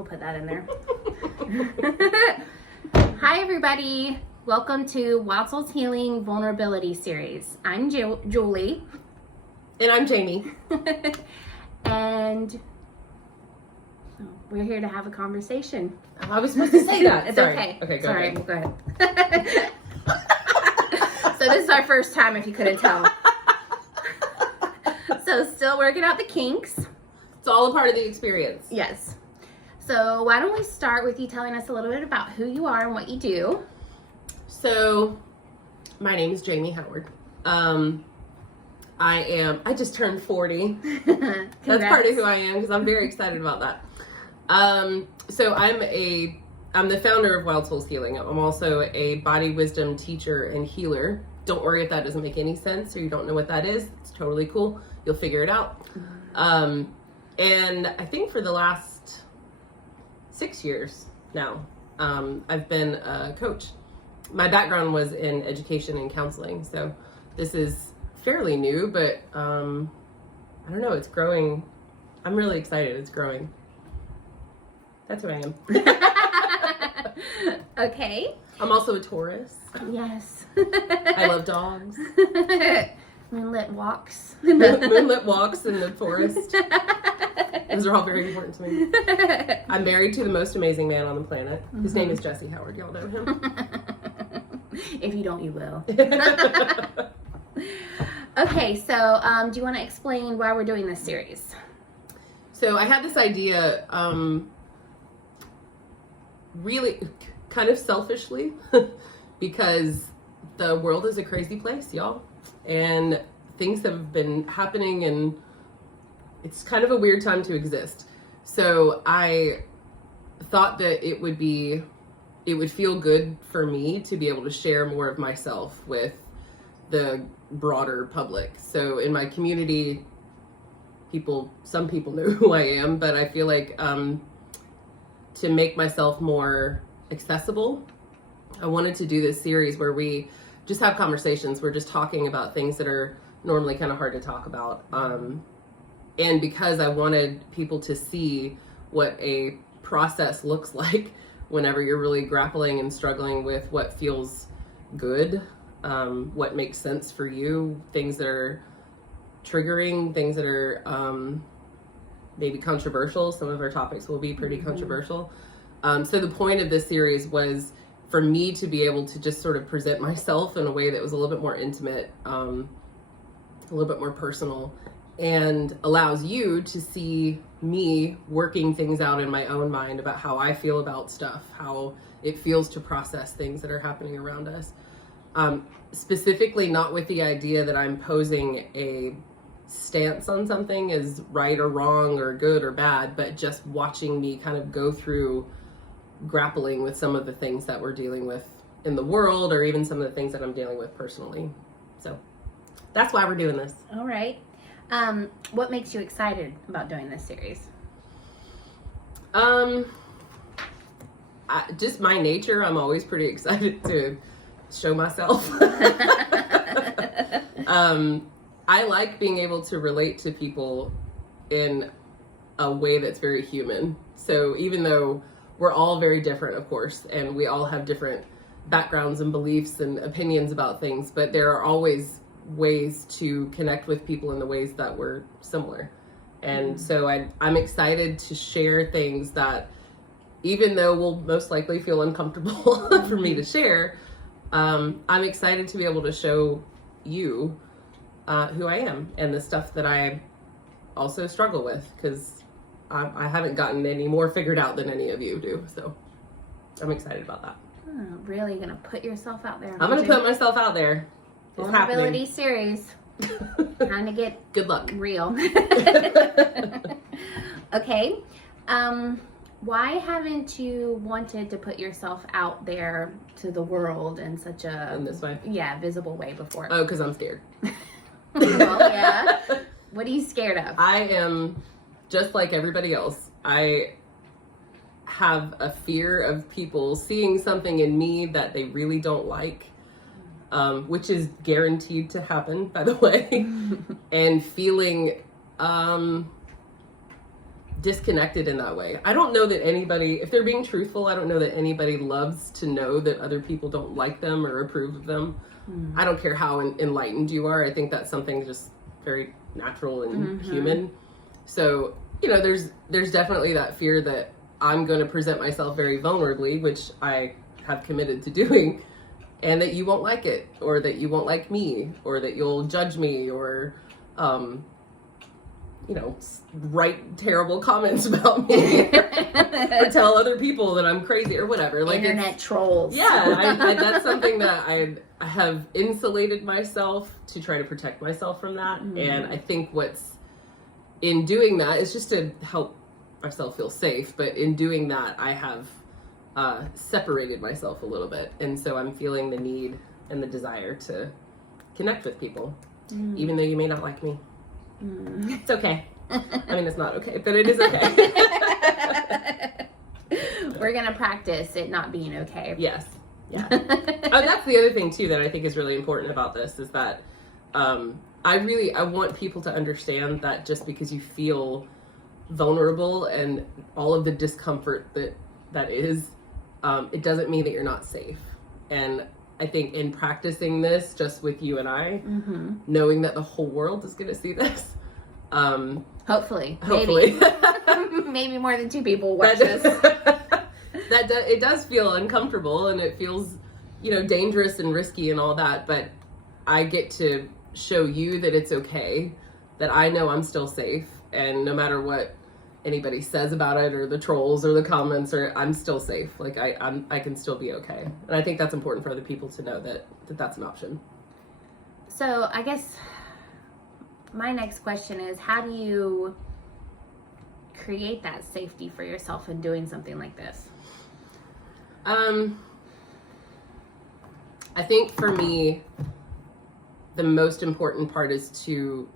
I'll put that in there. Hi, everybody. Welcome to Wild Souls Healing Vulnerability Series. I'm Julie. And I'm Jamie. And we're here to have a conversation. I was supposed to say that. It's Sorry. okay. Okay, go Sorry, ahead. go ahead. So this is our first time, if you couldn't tell. So still working out the kinks. It's all a part of the experience. Yes. So why don't we start with you telling us a little bit about who you are and what you do. So, my name is Jamie Howard. I just turned 40. That's part of who I am because I'm very excited about that. So I'm the founder of Wild Souls Healing. I'm also a body wisdom teacher and healer. Don't worry if that doesn't make any sense or you don't know what that is. It's totally cool. You'll figure it out. And I think for the last 6 years now, I've been a coach. My background was in education and counseling, so this is fairly new, but I don't know, it's growing. I'm really excited. It's growing. That's who I am. Okay. I'm also a Taurus. Yes. I love dogs. Moonlit walks. Moonlit walks in the forest. Those are all very important to me. I'm married to the most amazing man on the planet. His name is Jesse Howard. Y'all know him. If you don't, you will. Okay, so do you want to explain why we're doing this series? So I had this idea, really kind of selfishly, because the world is a crazy place, y'all. And things have been happening and it's kind of a weird time to exist. So I thought that it would feel good for me to be able to share more of myself with the broader public. So in my community, some people know who I am, but I feel like to make myself more accessible, I wanted to do this series where we just have conversations. We're just talking about things that are normally kind of hard to talk about. And because I wanted people to see what a process looks like whenever you're really grappling and struggling with what feels good, what makes sense for you, things that are triggering, things that are maybe controversial. Some of our topics will be pretty controversial. So the point of this series was for me to be able to just sort of present myself in a way that was a little bit more intimate, a little bit more personal, and allows you to see me working things out in my own mind about how I feel about stuff, how it feels to process things that are happening around us. Specifically not with the idea that I'm posing a stance on something as right or wrong or good or bad, but just watching me kind of go through grappling with some of the things that we're dealing with in the world, or even some of the things that I'm dealing with personally. So that's why we're doing this. All right. What makes you excited about doing this series? Just my nature. I'm always pretty excited to show myself. I like being able to relate to people in a way that's very human. So even though we're all very different, of course, and we all have different backgrounds and beliefs and opinions about things, but there are always ways to connect with people in the ways that we're similar. And so I'm excited to share things that, even though will most likely feel uncomfortable for me to share, I'm excited to be able to show you who I am and the stuff that I also struggle with, because I haven't gotten any more figured out than any of you do. So I'm excited about that. Oh, really? You're going to put yourself out there? I'm going to put myself out there. It's Vulnerability series. Trying to get good luck. Real. Okay. Why haven't you wanted to put yourself out there to the world in such a In this way? Yeah, visible way before? Oh, because I'm scared. Well, yeah. What are you scared of? I am just like everybody else. I have a fear of people seeing something in me that they really don't like, which is guaranteed to happen, by the way, and feeling disconnected in that way. I don't know that anybody, if they're being truthful, I don't know that anybody loves to know that other people don't like them or approve of them. I don't care how enlightened you are. I think that's something just very natural and human. So, you know, there's definitely that fear that I'm going to present myself very vulnerably, which I have committed to doing, and that you won't like it, or that you won't like me, or that you'll judge me, or, you know, write terrible comments about me, or tell other people that I'm crazy, or whatever. Like internet trolls. Yeah, that's something that I have insulated myself to try to protect myself from that. And I think what's in doing that is just to help myself feel safe. But in doing that, I have separated myself a little bit. And so I'm feeling the need and the desire to connect with people, even though you may not like me. It's okay. I mean, it's not okay, but it is okay. We're going to practice it not being okay. Yes. Yeah. Oh, that's the other thing too that I think is really important about this is that I want people to understand that just because you feel vulnerable and all of the discomfort that is, it doesn't mean that you're not safe. And I think in practicing this just with you and I, knowing that the whole world is going to see this, hopefully maybe, maybe more than 2 people watch this. It does feel uncomfortable and it feels, you know, dangerous and risky and all that, but I get to show you that it's okay, that I know I'm still safe, and no matter what anybody says about it or the trolls or the comments, or I'm still safe. Like I can still be okay. And I think that's important for other people to know that that's an option. So I guess my next question is, how do you create that safety for yourself in doing something like this? I think for me, the most important part is to,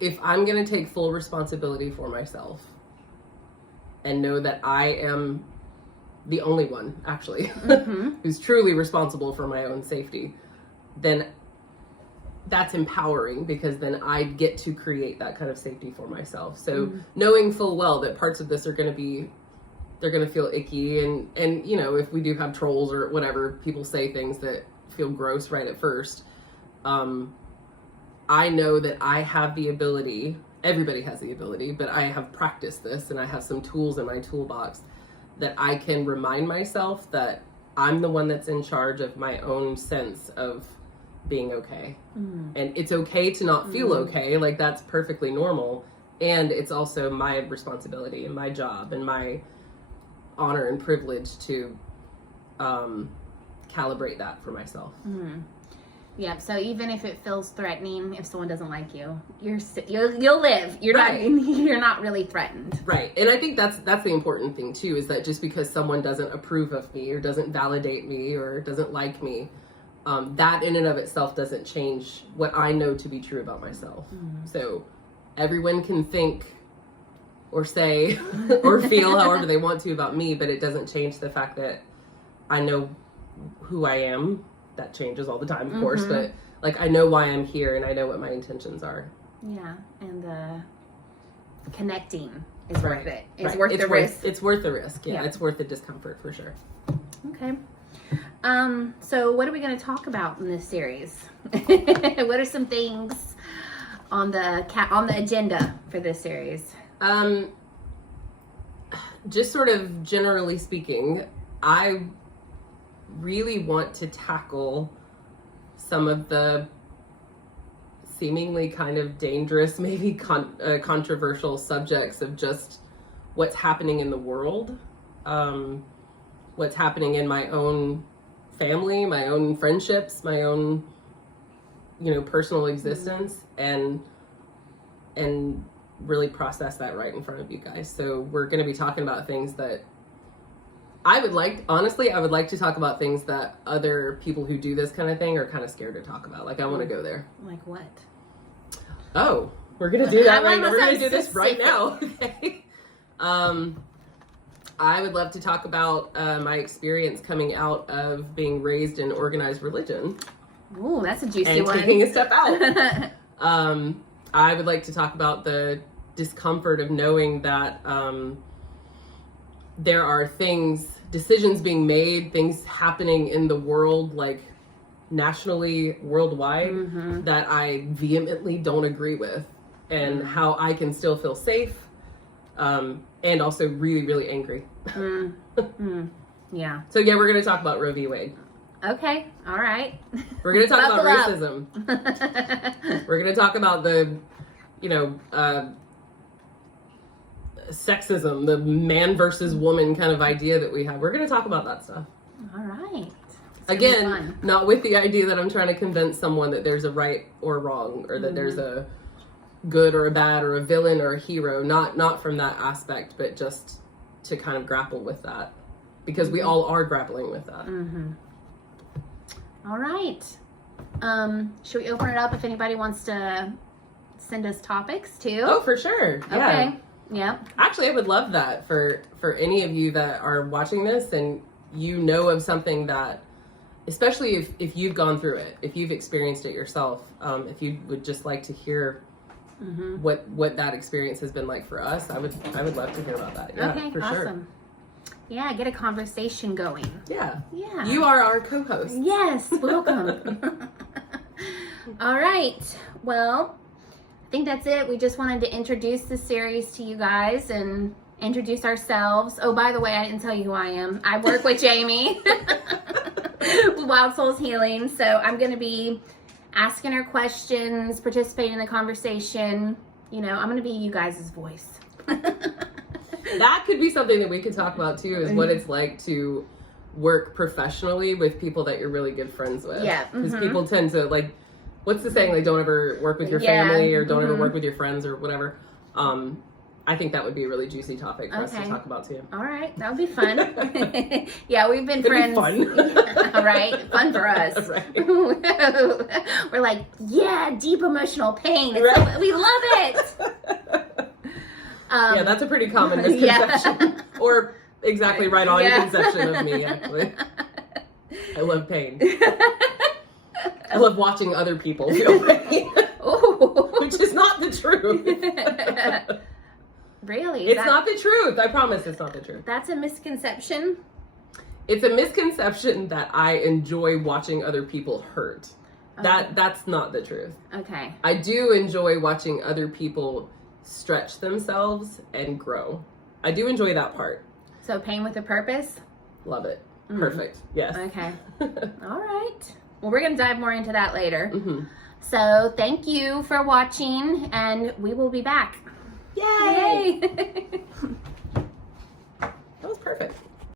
if I'm going to take full responsibility for myself and know that I am the only one, actually, who's truly responsible for my own safety, then that's empowering, because then I get to create that kind of safety for myself. So knowing full well that parts of this are going to be, they're going to feel icky, and you know, if we do have trolls or whatever, people say things that feel gross right at first, I know that I have the ability, everybody has the ability, but I have practiced this and I have some tools in my toolbox that I can remind myself that I'm the one that's in charge of my own sense of being okay. And it's okay to not feel okay, like that's perfectly normal. And it's also my responsibility and my job and my honor and privilege to calibrate that for myself. Yeah, so even if it feels threatening, if someone doesn't like you, you'll live. You're Right. you're not really threatened. Right. And I think that's the important thing too, is that just because someone doesn't approve of me or doesn't validate me or doesn't like me, that in and of itself doesn't change what I know to be true about myself. So everyone can think or say or feel however they want to about me, but it doesn't change the fact that I know who I am. That changes all the time, of course, but like I know why I'm here and I know what my intentions are. Yeah, and the connecting is worth it. It's Right. worth the risk. It's worth the risk. Yeah, Yeah. it's worth the discomfort for sure. Okay. So what are we going to talk about in this series? What are some things on the agenda for this series? Just sort of generally speaking, I really want to tackle some of the seemingly kind of dangerous, maybe controversial subjects of just what's happening in the world, what's happening in my own family, my own friendships, my own, personal existence, and really process that right in front of you guys. So we're going to be talking about things that I would like to talk about things that other people who do this kind of thing are kind of scared to talk about. Like, I want to go there. Like what? Oh, we're going to do that right now. We're going to do so this right now. Okay. I would love to talk about my experience coming out of being raised in organized religion. Ooh, that's a juicy and one. Taking a step out. I would like to talk about the discomfort of knowing that there are decisions being made, things happening in the world, like nationally, worldwide, that I vehemently don't agree with, and how I can still feel safe, and also really, really angry. Yeah. So yeah, we're going to talk about Roe v. Wade. Okay. All right. We're going to talk about Buckle up. racism. We're going to talk about the, sexism, the man versus woman kind of idea that we have. We're going to talk about that stuff. All right. Again, not with the idea that I'm trying to convince someone that there's a right or wrong, or that there's a good or a bad or a villain or a hero. Not from that aspect, but just to kind of grapple with that, because we all are grappling with that. All right. Should we open it up if anybody wants to send us topics too? Oh, for sure. Yeah. Okay. Yep. Actually, I would love that for any of you that are watching this and you know of something that, especially if you've gone through it, if you've experienced it yourself, if you would just like to hear what that experience has been like for us, I would love to hear about that. Yeah, Okay. for Awesome. sure. Yeah. Get a conversation going. Yeah. Yeah. You are our co-host. Yes. Welcome. All right. Well, I think that's it. We just wanted to introduce the series to you guys and introduce ourselves. Oh, by the way, I didn't tell you who I am. I work with Jamie with Wild Souls Healing. So I'm going to be asking her questions, participating in the conversation. I'm going to be you guys' voice. That could be something that we could talk about too, is what it's like to work professionally with people that you're really good friends with. Yeah. Because people tend to, like, what's the saying? Like, don't ever work with your family, or don't ever work with your friends, or whatever. I think that would be a really juicy topic for us to talk about too. All right. That would be fun. Yeah, we've been It'd friends. be fun. All right. Fun for us. Right. We're like, yeah, deep emotional pain. Right. We love it. Yeah, that's a pretty common misconception. Or exactly right on conception of me, actually. I love pain. I love watching other people feel pain. Which is not the truth. Really? It's not the truth. I promise it's not the truth. That's a misconception. It's a misconception that I enjoy watching other people hurt. Okay. That's not the truth. Okay. I do enjoy watching other people stretch themselves and grow. I do enjoy that part. So pain with a purpose? Love it. Perfect. Yes. Okay. All right. Well, we're going to dive more into that later. Mm-hmm. So thank you for watching, and we will be back. Yay! Yay.